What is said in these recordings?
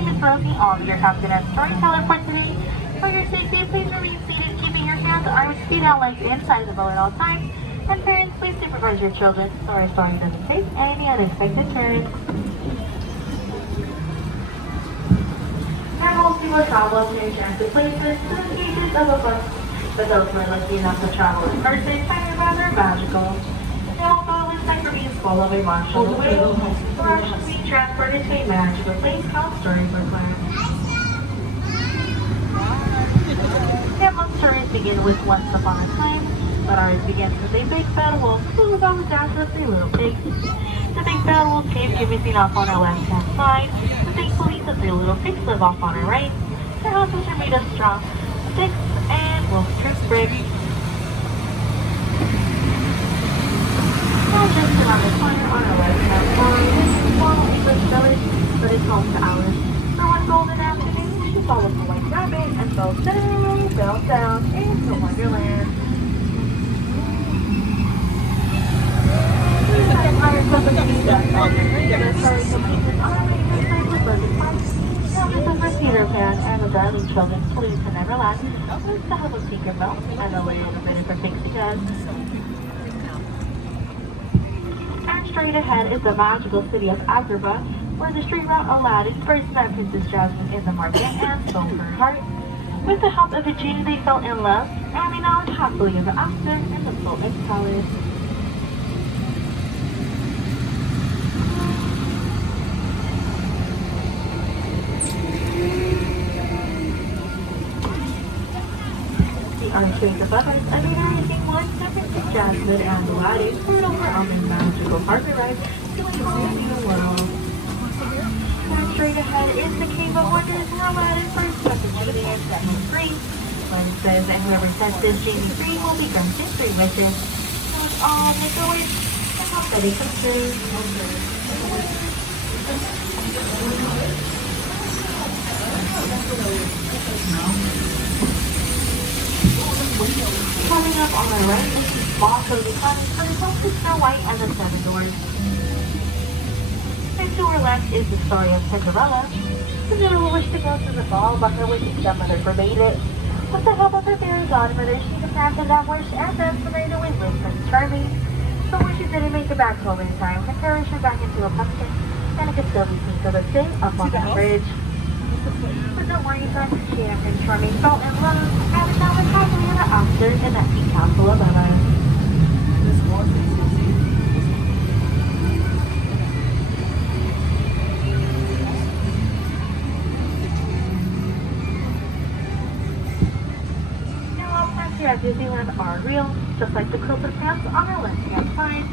name is Rosie. I'll be your captain and storyteller for today. For your safety, please remain seated, keeping your hands, arms, feet, and legs inside the boat at all times. And parents, please supervise your children so our story doesn't take any unexpected turns. Most people travel to enchanted places to the pages of a book, but those who are lucky enough to travel in person find it rather magical. They all follow a site for being full of emotional waves, who are actually being transported to a magical place called Storybook Land. Yeah, most stories begin with once upon a time, but ours begins with a big bad wolf who was always danced with three little pigs. The big bad wolf cave can be seen off on our left-hand side, but thankfully the three little pigs live off on our right. Their houses are made of straw, sticks, and wolf-proof bricks. Now just around the corner on our left-hand side is a small English village, but it's home to Alice. For one golden afternoon, she followed the white rabbit and fell down into Wonderland. Peter Pan and the darling children flew to Neverland with the help of Tinkerbell and a little bit of pixie dust. And straight ahead is the magical city of Agrabah, where the street rat Aladdin first met Princess Jasmine in the market and stole her heart. With the help of a genie, they fell in love, and they now live happily ever after in the Sultan's palace. Our shades of others, I mean anything once, Princess Jasmine and Aladdin toured over on their magical harbor ride to a whole new world. And straight ahead is the Cave of Wonders, where Aladdin first met the genie and set him free. When it says that whoever sets this genie free will be granted 3 wishes. So let's all make a wish and hope that it comes true. Coming up on our right is the small cozy cottage for the home to Snow White and the 7 Dwarfs. And to our left is the story of Cinderella. Cinderella wished to go to the ball, but her wicked stepmother forbade it. With the help of her fairy godmother, she granted that wish and then married away with Prince Charming. But when she didn't make it back home in time, her fairy turned back into a pumpkin, and it could still be seen to this day up on the bridge. But don't worry, son, she and Prince Charming fell in love, and now they're happily ever after in that pink castle above us. Here at Disneyland are real, just like the quilted pants on our left-hand side.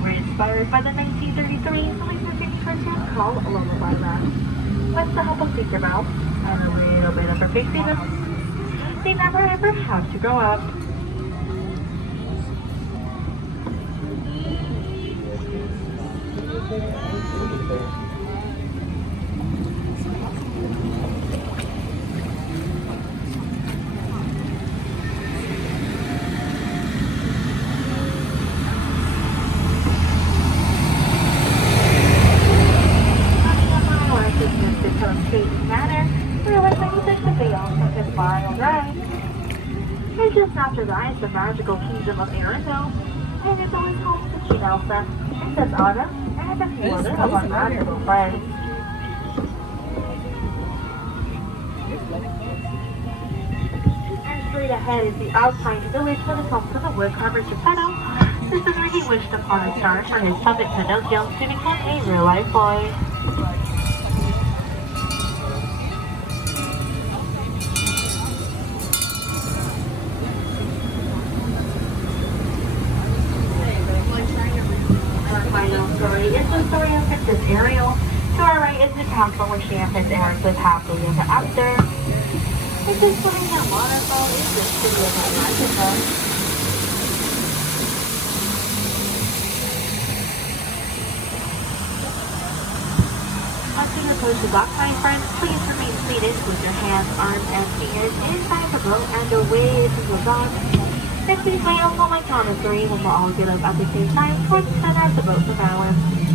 We're inspired by the 1933 Disney cartoon called Lullaby Land. With the help of Tinkerbell and a little bit of her pixiness, they never ever have to grow up. And just after that is the magical kingdom of Ariel, and it's always home to Canal, Princess Anna, and a few other of our magical friends. And straight ahead is the Alpine village that is home to the woodcarver Geppetto. This is where he wished upon a star for his puppet Pinocchio to become a real-life boy. It's the story of Princess Ariel. To our right is the castle where she and Prince Eric live happily ever after. It's just swimming in waterfall is the city of magical. As you approach the dock, my friends, please remain seated with your hands, arms, and fingers inside the boat and away to the dock. And please wait until my count of 3 when we'll all get up at the same time towards the center of the boat to balance.